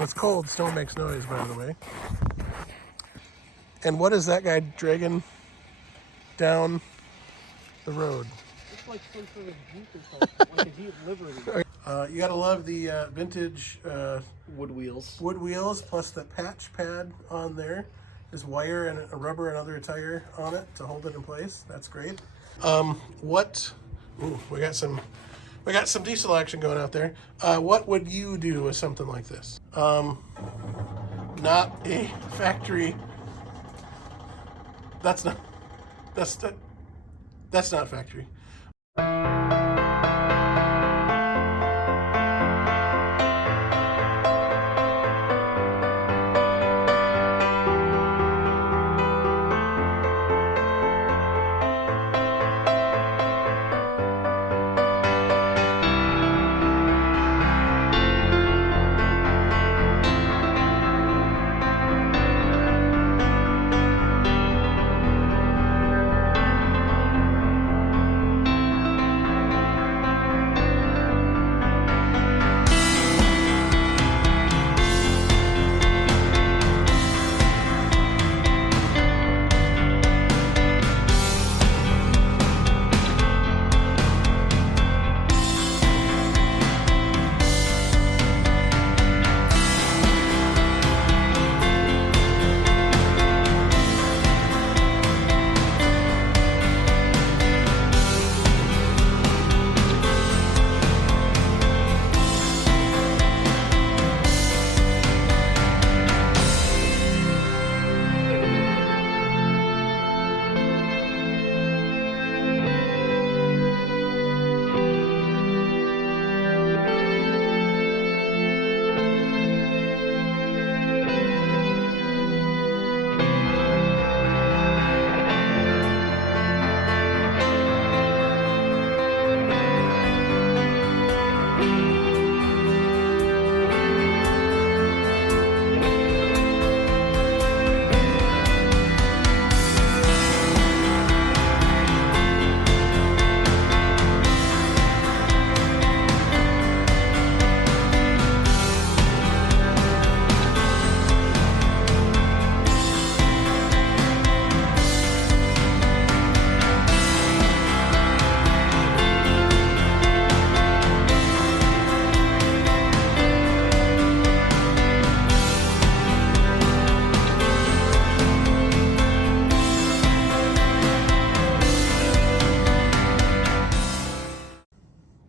When it's cold, snow makes noise, by the way. And what is that guy dragging down the road? It's like some sort of Jeep or something, like a Jeep Liberty. You gotta love the vintage Wood wheels. wood wheels, plus the patch pad on there. There's wire and a rubber and other tire on it to hold it in place. That's great. We got some diesel action going out there. What would you do with something like this? Not a factory. That's not factory.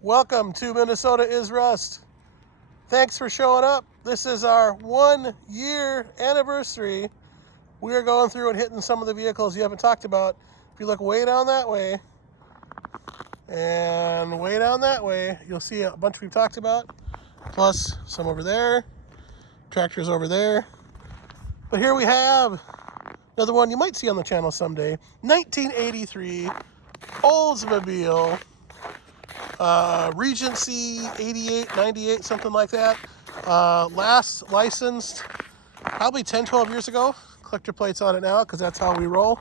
Welcome to Minnesota is Rust. Thanks for showing up. This is our 1 year anniversary. We are going through and hitting some of the vehicles you haven't talked about. If you look way down that way and way down that way, you'll see a bunch we've talked about, plus some over there, tractors over there. But here we have another one you might see on the channel someday. 1983 Oldsmobile. Regency 88, 98, something like that. Last licensed probably 10, 12 years ago. Collector plates on it now because that's how we roll.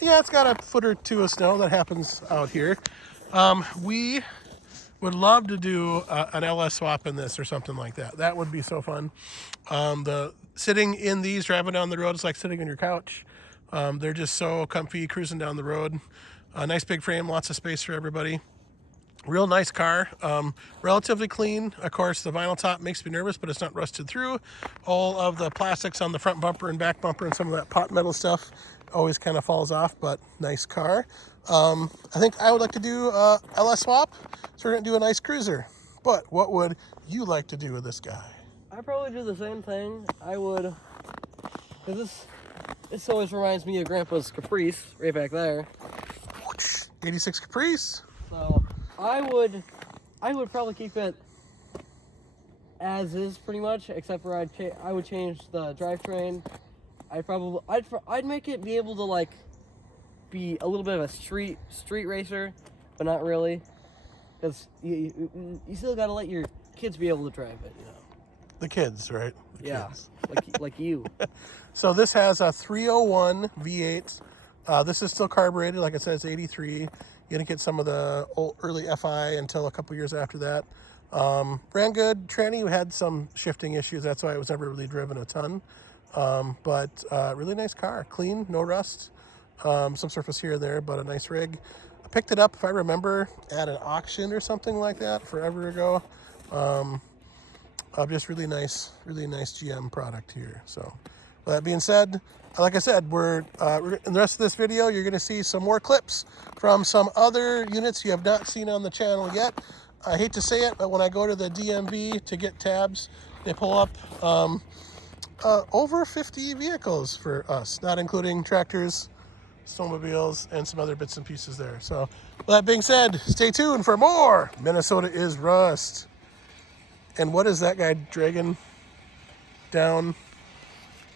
Yeah, it's got a foot or two of snow. That happens out here. We would love to do an LS swap in this or something like that. That would be so fun. The sitting in these, driving down the road, it's like sitting on your couch. They're just so comfy cruising down the road. Nice big frame, lots of space for everybody. Real nice car, relatively clean. Of course, the vinyl top makes me nervous, but it's not rusted through. All of the plastics on the front bumper and back bumper and some of that pot metal stuff always kind of falls off, but nice car. I think I would like to do a LS swap, so we're going to do a nice cruiser. But what would you like to do with this guy? I'd probably do the same thing. I would, because this always reminds me of Grandpa's Caprice, right back there. 86 Caprice. So I would probably keep it as is pretty much, except for I would change the drivetrain. I'd make it be able to like be a little bit of a street racer, but not really, because you still gotta let your kids be able to drive it, you know. The kids, right? The yeah, kids. like you. So this has a 301 V8. This is still carbureted, like I said, it's 83. You didn't get some of the old, early FI until a couple years after that. Ran good. Tranny had some shifting issues. That's why it was never really driven a ton. But really nice car. Clean, no rust. Some surface here or there, but a nice rig. I picked it up, if I remember, at an auction or something like that forever ago. Just really nice GM product here. So, with that being said, like I said, we're in the rest of this video, you're going to see some more clips from some other units you have not seen on the channel yet. I hate to say it, but when I go to the DMV to get tabs, they pull up over 50 vehicles for us, not including tractors, snowmobiles, and some other bits and pieces there. So, with that being said, stay tuned for more Minnesota is Rust. And what is that guy dragging down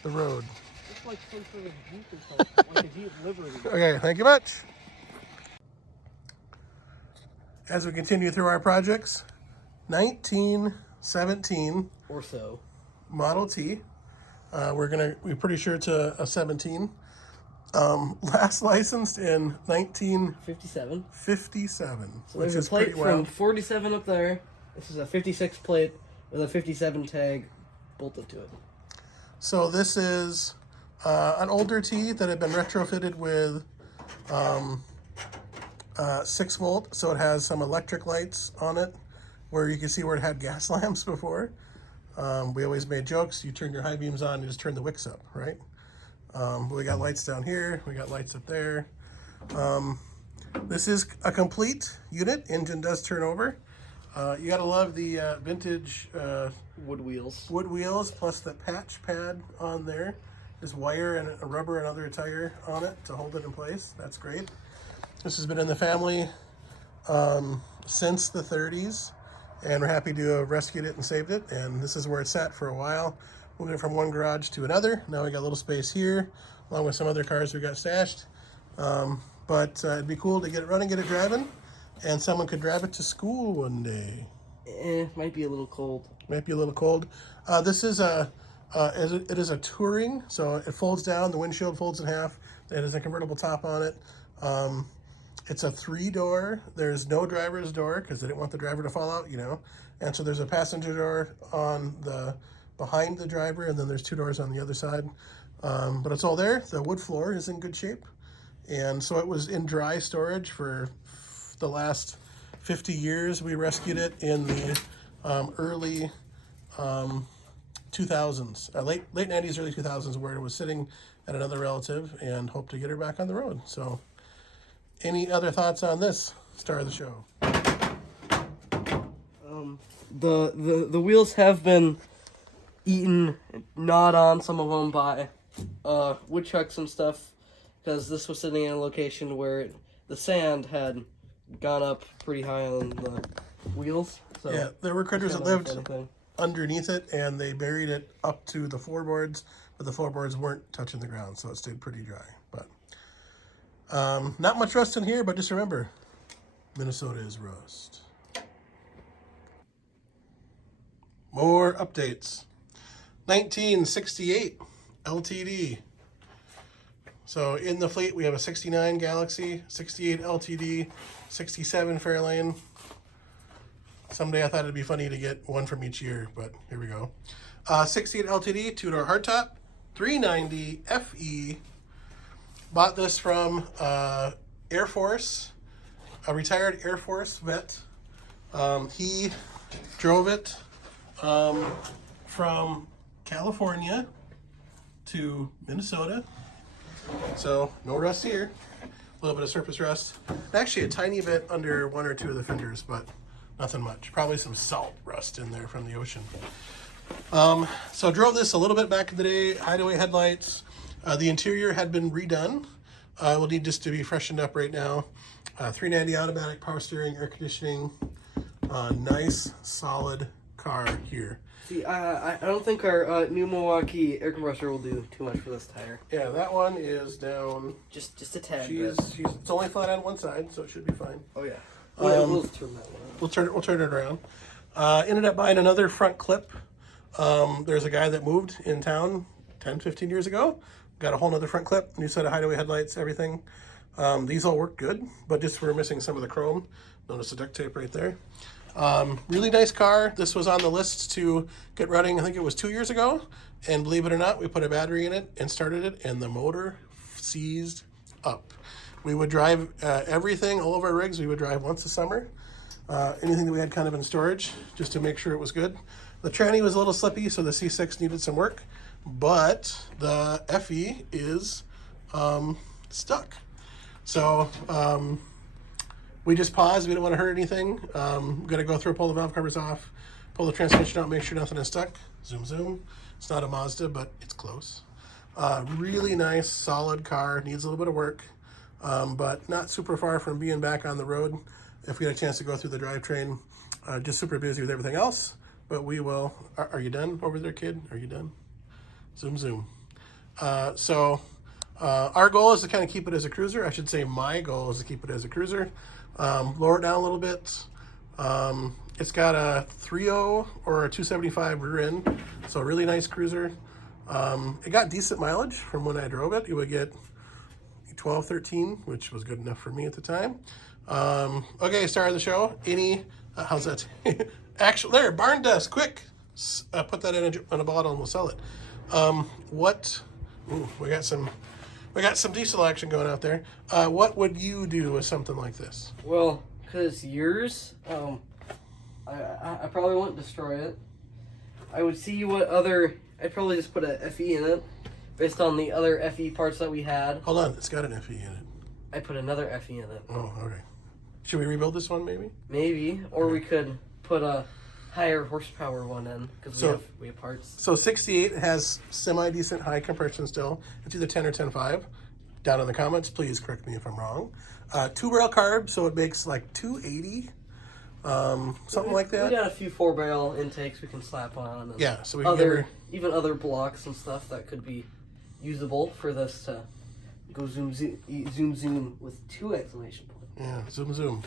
the road? It's like some sort of Jeep or something, like a Jeep Liberty. Okay, thank you much. As we continue through our projects, 1917 Or so. Model T. We're pretty sure it's a 17. Last licensed in 1957, 57. So which there's is a plate pretty wild. from 47 up there. This is a 56 plate with a 57 tag bolted to it. So this is an older T that had been retrofitted with 6 volt, so it has some electric lights on it where you can see where it had gas lamps before. We always made jokes, you turn your high beams on, you just turn the wicks up, right? We got lights down here, we got lights up there. This is a complete unit, engine does turn over. You gotta love the vintage Wood wheels. wood wheels, plus the patch pad on there. There's wire and a rubber and other tire on it to hold it in place. That's great. This has been in the family since the 30s, and we're happy to have rescued it and saved it. And this is where it's sat for a while. Moved it from one garage to another. Now we got a little space here, along with some other cars we got stashed. But it'd be cool to get it running, get it driving, and someone could drive it to school one day. Might be a little cold. Might be a little cold. This is it is a touring, so it folds down. The windshield folds in half. It has a convertible top on it. It's a 3-door. There's no driver's door because they didn't want the driver to fall out, you know. And so there's a passenger door on the behind the driver, and then there's 2 doors on the other side. But it's all there. The wood floor is in good shape, and so it was in dry storage for the last 50 years. We rescued it in the early 2000s, late 90s, early 2000s, where it was sitting at another relative, and hope to get her back on the road. So, any other thoughts on this star of the show? The wheels have been eaten, gnawed on, some of them by woodchucks and stuff, because this was sitting in a location where the sand had gone up pretty high on the wheels. So Yeah, there were critters that kind of lived anything. underneath it, and they buried it up to the floorboards, but the floorboards weren't touching the ground, so it stayed pretty dry. But not much rust in here, but just remember, Minnesota is rust. More updates. 1968 LTD. So in the fleet, we have a 69 Galaxy, 68 LTD, 67 Fairlane. Someday I thought it'd be funny to get one from each year, but here we go. 68 LTD, 2-door hardtop, 390 FE. Bought this from Air Force, a retired Air Force vet. He drove it from California to Minnesota. So no rust here. A little bit of surface rust. Actually a tiny bit under 1 or 2 of the fenders, but nothing much. Probably some salt rust in there from the ocean. So drove this a little bit back in the day. Hideaway headlights. The interior had been redone. Will need just to be freshened up right now. 390 automatic, power steering, air conditioning. Nice, solid car here. See, I don't think our new Milwaukee air compressor will do too much for this tire. Yeah, that one is down. Just a tad She's bit. it's only flat on one side, so it should be fine. Oh yeah. We'll turn that one on. We'll turn it around. Ended up buying another front clip. There's a guy that moved in town 10, 15 years ago. Got a whole nother front clip, new set of hideaway headlights, everything. These all work good, but just we're missing some of the chrome. Notice the duct tape right there. Really nice car. This was on the list to get running, I think it was 2 years ago. And believe it or not, we put a battery in it and started it, and the motor seized up. We would drive everything, all of our rigs, we would drive once a summer. Anything that we had kind of in storage, just to make sure it was good. The tranny was a little slippy, so the C6 needed some work. But the FE is stuck. So we just paused. We don't want to hurt anything. I'm going to go through, pull the valve covers off, pull the transmission out, make sure nothing is stuck. Zoom, zoom. It's not a Mazda, but it's close. Really nice, solid car. Needs a little bit of work, but not super far from being back on the road. If we had a chance to go through the drivetrain, just super busy with everything else. But we will. Are you done over there, kid? Are you done? Zoom, zoom. Our goal is to kind of keep it as a cruiser. I should say my goal is to keep it as a cruiser. Lower it down a little bit. It's got a 3.0 or a 275 rear end, so a really nice cruiser. It got decent mileage from when I drove it. You would get 12, 13, which was good enough for me at the time. Okay, star of the show. How's that? Actually, there, barn dust, quick. Put that in a bottle and we'll sell it. We got some diesel action going out there. What would you do with something like this? Well, because yours, I probably wouldn't destroy it. I would see what other. I'd probably just put a FE in it, based on the other FE parts that we had. Hold on, it's got an FE in it. I put another FE in it. Oh, okay. Should we rebuild this one, maybe? Maybe, or we could put a higher horsepower one in because we have parts. So 68 has semi-decent high compression still. It's either 10 or 10.5. Down in the comments, please correct me if I'm wrong. 2-barrel carb, so it makes like 280, something like that. We got a few 4-barrel intakes we can slap on. And yeah, so we can even other blocks and stuff that could be usable for this to go zoom zoom with 2 exclamation points. Yeah, zoom zoom.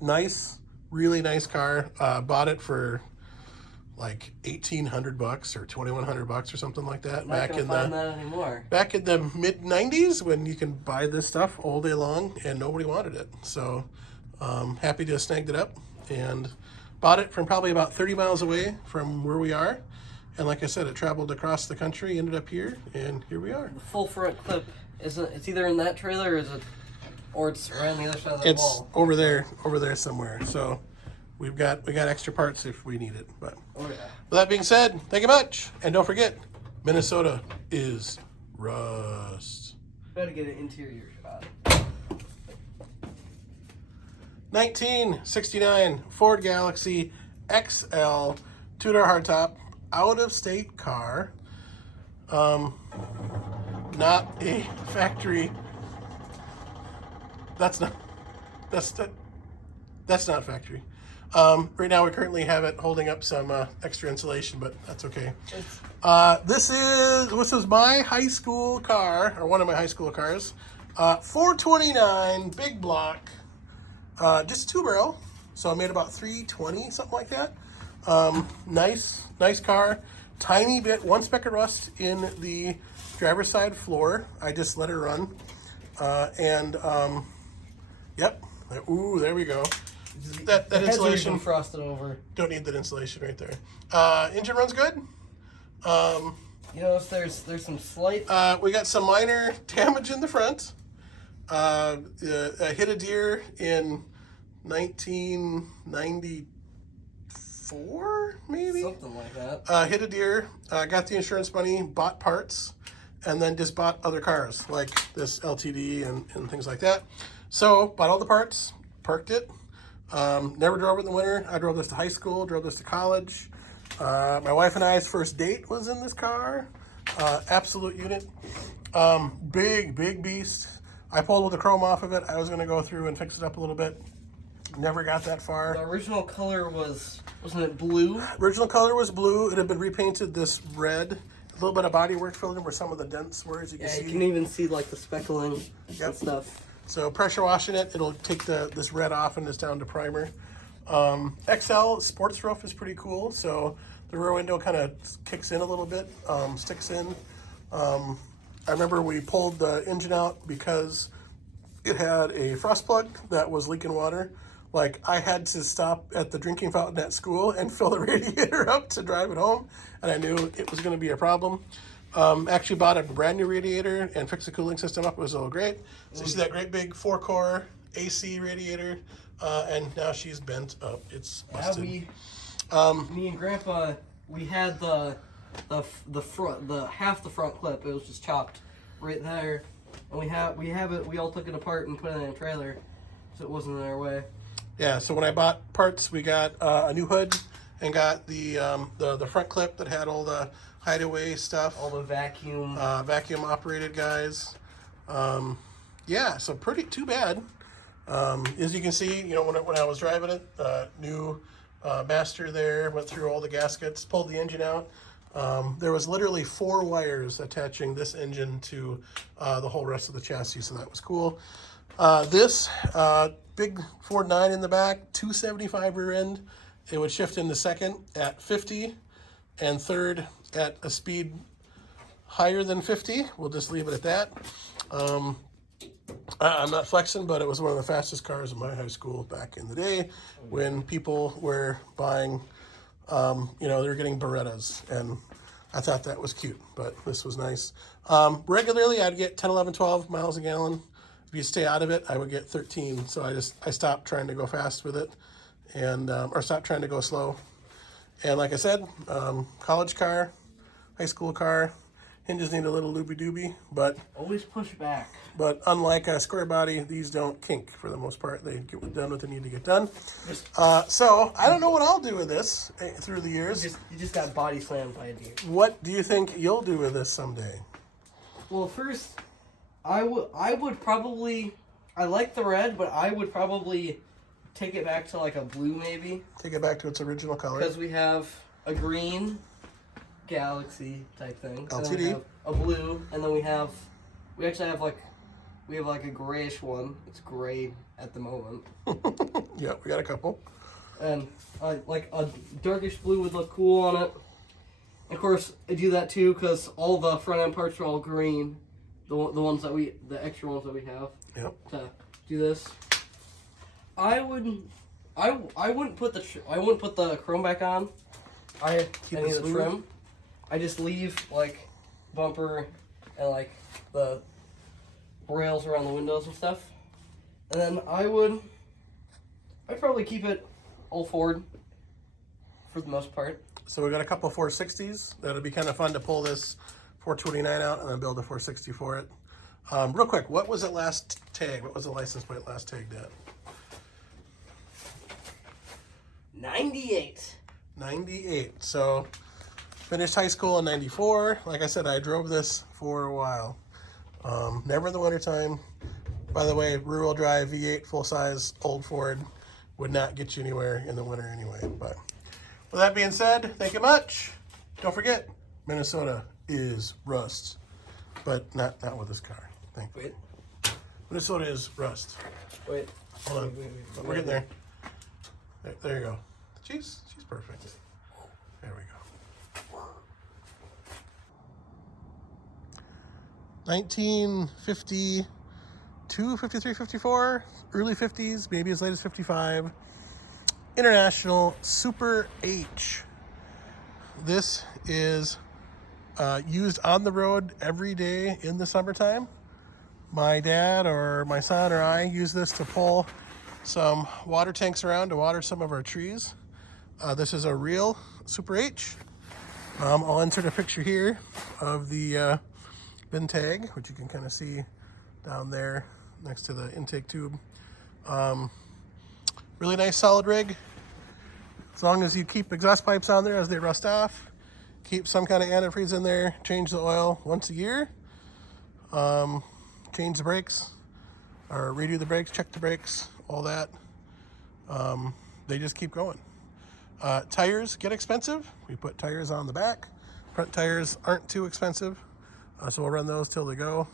Nice, really nice car. Bought it for like $1,800 or $2,100 or something like that. Not gonna find that anymore. Back in the mid '90s, when you can buy this stuff all day long and nobody wanted it. So happy to have snagged it up and bought it from probably about 30 miles away from where we are. And like I said, it traveled across the country, ended up here, and here we are. The full front clip it's either in that trailer or it's right on the other side of the wall. It's over there somewhere. So we got extra parts if we need it. But with that being said, thank you much. And don't forget, Minnesota is rust. Better get an interior shot. 1969 Ford Galaxy XL 2-door hardtop, out-of-state car. Not a factory. That's not factory. Right now we currently have it holding up some extra insulation, but that's okay. This is my high school car, or one of my high school cars. 429 big block, just 2-barrel, so I made about 320, something like that. Nice car. Tiny bit, 1 speck of rust in the driver's side floor. I just let it run, yep. Ooh, there we go. That insulation frosted over. Don't need that insulation right there. Engine runs good. You notice there's some slight. We got some minor damage in the front. I hit a deer in 1994, maybe Something like that. hit a deer. Got the insurance money, bought parts, and then just bought other cars like this LTD and things like that. So bought all the parts, parked it. Never drove it in the winter. I drove this to high school, drove this to college. My wife and I's first date was in this car. Absolute unit. Big beast. I pulled with the chrome off of it. I was going to go through and fix it up a little bit. Never got that far. The original color wasn't it blue? Original color was blue. It had been repainted this red. A little bit of body work filled in where some of the dents were, as you can see. You can even see like the speckling and stuff. So pressure washing it, it'll take this red off and it's down to primer. XL sports roof is pretty cool. So the rear window kind of kicks in a little bit, sticks in. I remember we pulled the engine out because it had a frost plug that was leaking water. Like, I had to stop at the drinking fountain at school and fill the radiator up to drive it home, and I knew it was going to be a problem. Actually bought a brand new radiator and fixed the cooling system up. It was all great. So you see that great big 4-core AC radiator, and now she's bent up. It's busted. Me and Grandpa, we had the front, half the front clip. It was just chopped right there, and we have it. We all took it apart and put it in a trailer, so it wasn't in our way. Yeah. So when I bought parts, we got a new hood and got the front clip that had all the hideaway stuff, all the vacuum operated guys. Yeah. So too bad. As you can see, you know, when I was driving it, new master there, went through all the gaskets, pulled the engine out. There was literally 4 wires attaching this engine to the whole rest of the chassis, so that was cool. This big Ford 9 in the back, 275 rear end. It would shift into second at 50 and third at a speed higher than 50. We'll just leave it at that. I'm not flexing, but it was one of the fastest cars in my high school back in the day when people were buying, you know, they were getting Berettas, and I thought that was cute, but this was nice. Regularly, I'd get 10, 11, 12 miles a gallon. If you stay out of it, I would get 13, so I stopped trying to go fast with it, and or stopped trying to go slow. And like I said, college car, high school car, hinges need a little looby-dooby, but always push back. But unlike a square body, these don't kink for the most part. They get done what they need to get done. So I don't know what I'll do with this through the years. You just got body slammed by a deer. What do you think you'll do with this someday? Well, first, I would probably, I like the red, but I would probably take it back to like a blue maybe. Take it back to its original color. Because we have a green Galaxy type thing. LTD. And then we have a blue, and then we actually have like a grayish one. It's gray at the moment. Yeah, we got a couple. And like a darkish blue would look cool on it. Of course, I do that too because all the front end parts are all green. The extra ones that we have. Yep. To do this, I wouldn't put the chrome back on. Keep any it of the trim. I just leave like bumper and like the rails around the windows and stuff. And then I'd probably keep it all Ford for the most part. So we got a couple 460s. That'll be kind of fun to pull this 429 out and then build a 460 for it. Real quick, what was it last tagged? What was the license plate last tagged at? 98. 98. So finished high school in 94. Like I said, I drove this for a while. Never in the wintertime. By the way, rear-wheel drive V8 full-size old Ford would not get you anywhere in the winter anyway. But with that being said, thank you much. Don't forget, Minnesota is rust, but not with this car. Wait. Minnesota is rust. Wait. Hold on. We're getting there. There you go. She's perfect. There we go. 1952, 53, 54, early 50s, maybe as late as 55. International Super H. This is used on the road every day in the summertime. My dad or my son or I use this to pull some water tanks around to water some of our trees. This is a real Super H. I'll insert a picture here of the bin tag, which you can kind of see down there next to the intake tube. Really nice solid rig. As long as you keep exhaust pipes on there as they rust off, keep some kind of antifreeze in there, change the oil once a year, change the brakes, or redo the brakes, check the brakes, all that. They just keep going. Tires get expensive. We put tires on the back. Front tires aren't too expensive, so we'll run those till they go.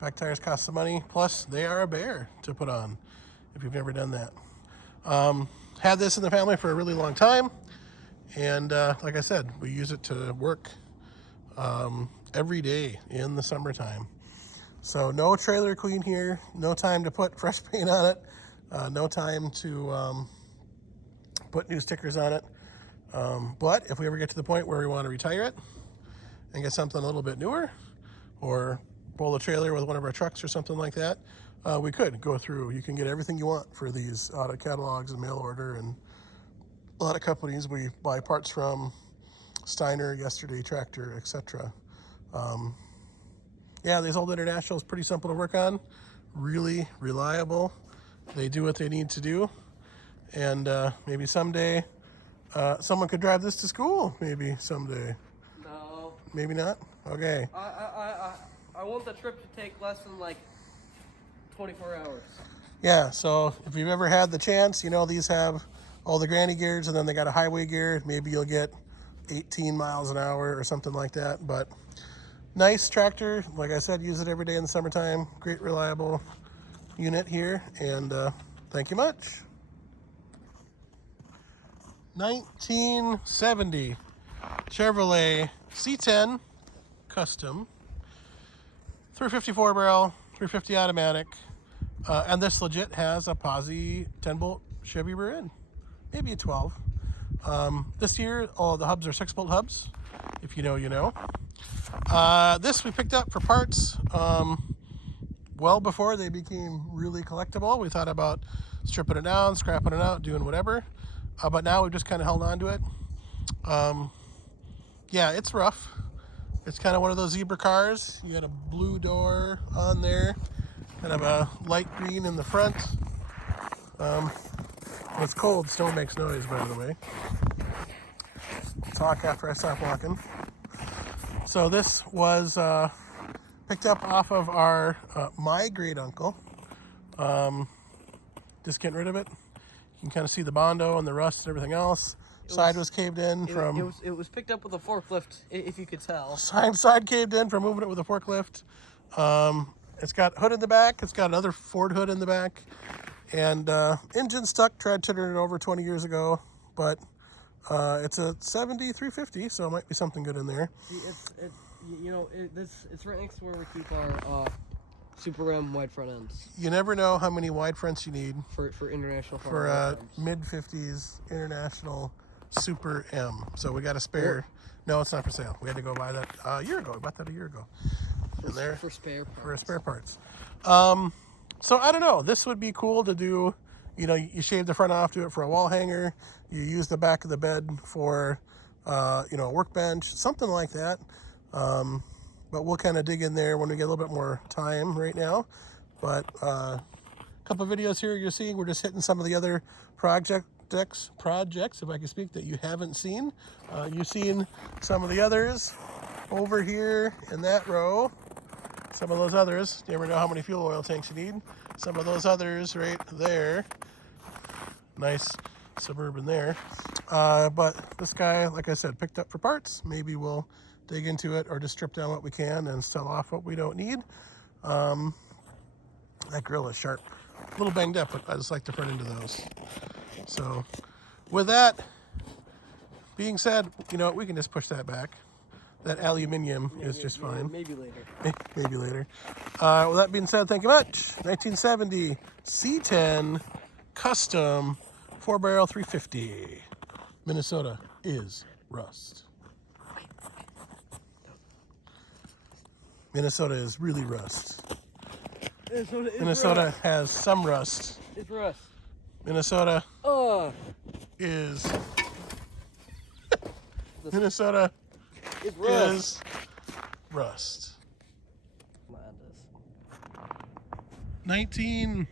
Back tires cost some money, plus they are a bear to put on if you've never done that. Had this in the family for a really long time, and like I said, we use it to work every day in the summertime. So no trailer queen here, no time to put fresh paint on it. No time to put new stickers on it. But if we ever get to the point where we want to retire it and get something a little bit newer, or pull a trailer with one of our trucks or something like that, we could go through. You can get everything you want for these out of catalogs and mail order, and a lot of companies we buy parts from, Steiner, Yesterday Tractor, etc. Yeah, these old International is pretty simple to work on, really reliable. They do what they need to do, and maybe someday someone could drive this to school. Maybe someday. No. Maybe not. Okay. I want the trip to take less than like 24 hours. Yeah. So if you've ever had the chance, you know these have all the granny gears, and then they got a highway gear. Maybe you'll get 18 miles an hour or something like that. But nice tractor. Like I said, use it every day in the summertime. Great, reliable unit here, and thank you much. 1970 Chevrolet C10 Custom, 354 barrel, 350 automatic, and this legit has a posi 10-bolt Chevy rear end, maybe a 12. This year, all the hubs are 6-bolt hubs. If you know, you know. This we picked up for parts well before they became really collectible. We thought about stripping it down, scrapping it out, doing whatever. But now we've just kind of held on to it. Yeah, it's rough. It's kind of one of those zebra cars. You got a blue door on there, kind of a light green in the front. When it's cold, snow makes noise, by the way. I'll talk after I stop walking. So this was picked up off of our my great uncle. Just getting rid of it. You can kind of see the Bondo and the rust and everything else. Side was caved in from. It was picked up with a forklift, if you could tell. Side caved in from moving it with a forklift. It's got hood in the back. It's got another Ford hood in the back, and engine stuck. Tried turning it over 20 years ago, but it's a 70 350, so it might be something good in there. It's right next to where we keep our Super M wide front ends. You never know how many wide fronts you need for international for mid 50s International Super M. So we got a spare. No, it's not for sale. We had to go buy that a year ago. We bought that a year ago. In there for spare parts. For spare parts. So I don't know. This would be cool to do. You know, you shave the front off, do it for a wall hanger. You use the back of the bed for, a workbench, something like that. But we'll kind of dig in there when we get a little bit more time right now. But a couple of videos here you're seeing, we're just hitting some of the other projects, if I can speak, that you haven't seen. You've seen some of the others over here in that row. Some of those others, you never know how many fuel oil tanks you need. Some of those others right there. Nice Suburban there. But this guy, like I said, picked up for parts. Maybe we'll dig into it or just strip down what we can and sell off what we don't need. That grill is sharp. A little banged up, but I just like to front into those. So with that being said, we can just push that back. That aluminium is just fine. Maybe later. Maybe later. With that being said, thank you much. 1970 C10 Custom 4-barrel 350. Minnesota is rust. Minnesota is really rust. Minnesota has some rust. It's rust. Minnesota is. Minnesota is rust. 19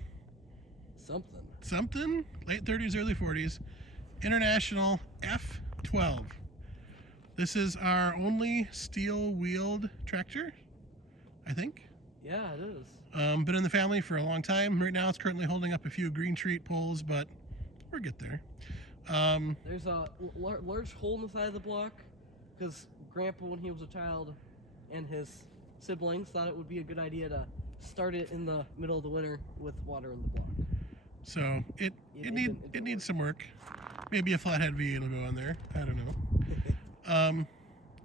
something, late 30s, early 40s, International F12. This is our only steel-wheeled tractor, I think. Yeah, it is. Been in the family for a long time. Right now it's currently holding up a few green treat poles, but we'll get there. There's a large hole in the side of the block because Grandpa, when he was a child, and his siblings thought it would be a good idea to start it in the middle of the winter with water in the block. So it needs some work. Maybe a flathead V will go in there. I don't know.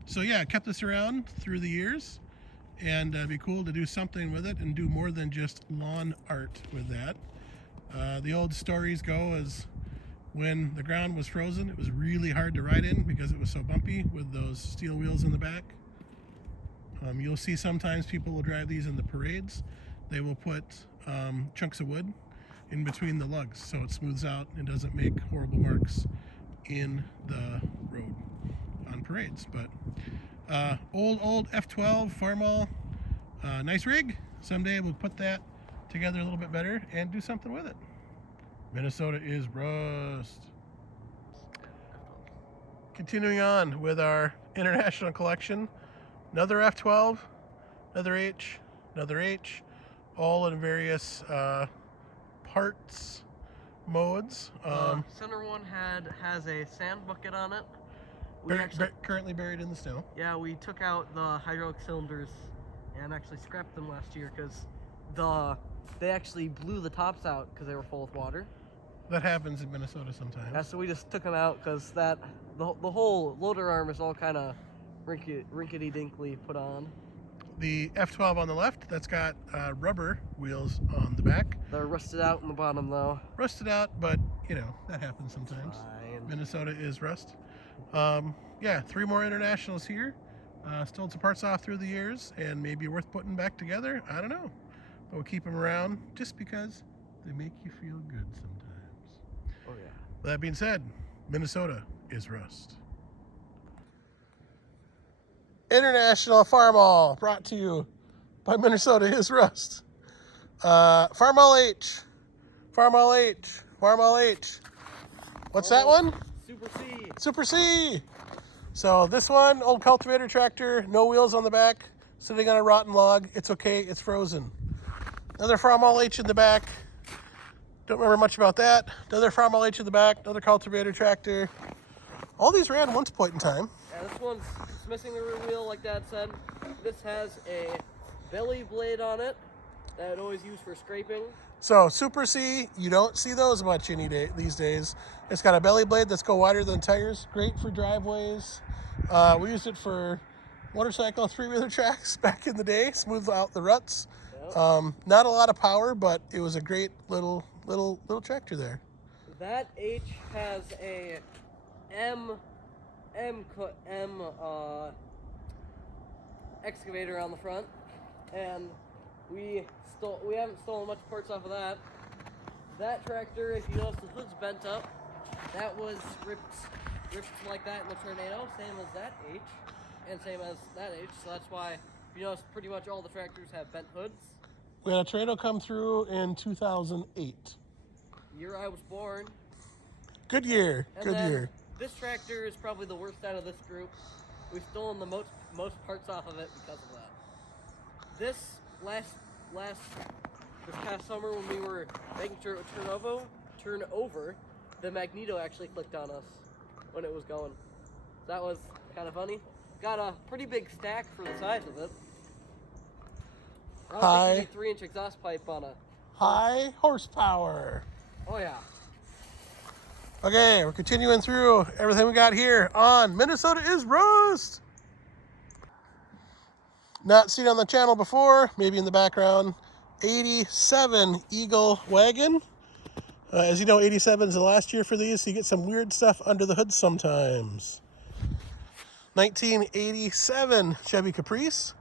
So yeah, I kept this around through the years, and it'd be cool to do something with it and do more than just lawn art with that. The old stories go as when the ground was frozen, it was really hard to ride in because it was so bumpy with those steel wheels in the back. You'll see sometimes people will drive these in the parades. They will put chunks of wood in between the lugs so it smooths out and doesn't make horrible marks in the road on parades. But old F12 Farmall, nice rig. Someday we'll put that together a little bit better and do something with it. Minnesota is rust. Continuing on with our international collection, another F12, another H, all in various parts, modes. Center one has a sand bucket on it. Currently buried in the snow. Yeah, we took out the hydraulic cylinders and actually scrapped them last year because they actually blew the tops out because they were full of water. That happens in Minnesota sometimes. Yeah, so we just took them out because the whole loader arm is all kind of rinkety-dinkly put on. The F12 on the left, that's got rubber wheels on the back. They're rusted out in the bottom though. Rusted out, but you know, that happens sometimes. Fine. Minnesota is rust. Yeah, 3 more internationals here. Stole some parts off through the years and maybe worth putting back together. I don't know. But we'll keep them around just because they make you feel good sometimes. Oh yeah. With that being said, Minnesota is rust. International Farmall, brought to you by Minnesota is rust. Farmall H. What's that one? Super C. Super C. So this one, old cultivator tractor, no wheels on the back, sitting on a rotten log. It's okay, it's frozen. Another Farmall H in the back. Don't remember much about that. Another Farmall H in the back, another cultivator tractor. All these ran once point in time. Yeah, this one's missing the rear wheel, like Dad said. This has a belly blade on it that I'd always use for scraping. So Super C, you don't see those much these days. It's got a belly blade that's go wider than tires. Great for driveways. We used it for motorcycle 3-wheeler tracks back in the day. Smooth out the ruts. Yep. Not a lot of power, but it was a great little tractor there. That H has a M excavator on the front, and we haven't stolen much parts off of that. That tractor, if you notice the hood's bent up, that was ripped like that in the tornado, same as that H, and same as that H, so that's why, if you notice, pretty much all the tractors have bent hoods. We had a tornado come through in 2008. Year I was born. Good year, And good then year. This tractor is probably the worst out of this group. We've stolen the most parts off of it because of that. This past summer when we were making sure it would turn over, the magneto actually clicked on us when it was going. That was kind of funny. Got a pretty big stack for the size of it. High 3-inch exhaust pipe on a high horsepower. Oh yeah. Okay, we're continuing through everything we got here on Minnesota is Rust. Not seen on the channel before, maybe in the background. 87 Eagle wagon. As you know, 87 is the last year for these, so you get some weird stuff under the hood sometimes. 1987 Chevy Caprice.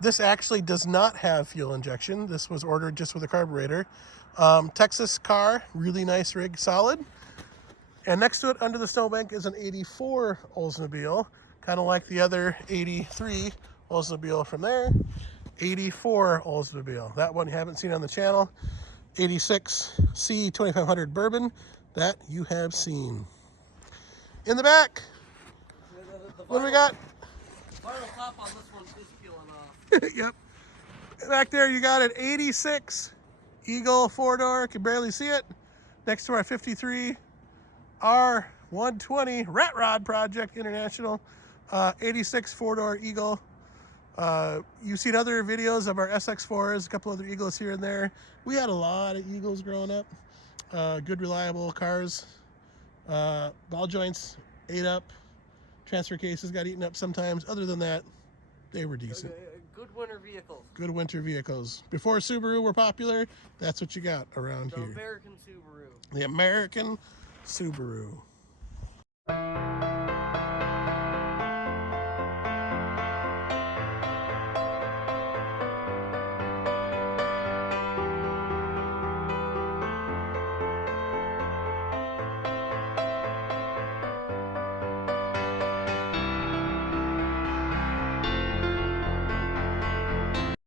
This actually does not have fuel injection. This was ordered just with a carburetor. Texas car, really nice rig, solid. And next to it, under the snowbank, is an 84 Oldsmobile, kind of like the other 83 Oldsmobile from there. 84 Oldsmobile. That one you haven't seen on the channel. 86 C2500 Bourbon, that you have seen. In the back, what do we got? Vinyl top on this one is peeling off. Yep. Back there you got an 86 Eagle 4-door, can barely see it. Next to our 53 R120 Rat Rod Project International, 86 4-door Eagle. You've seen other videos of our SX4s, a couple other Eagles here and there. We had a lot of Eagles growing up. Good, reliable cars. Ball joints ate up. Transfer cases got eaten up sometimes. Other than that, they were decent. Good Good winter vehicles. Good winter vehicles. Before Subaru were popular, that's what you got around The here. American Subaru. The American Subaru.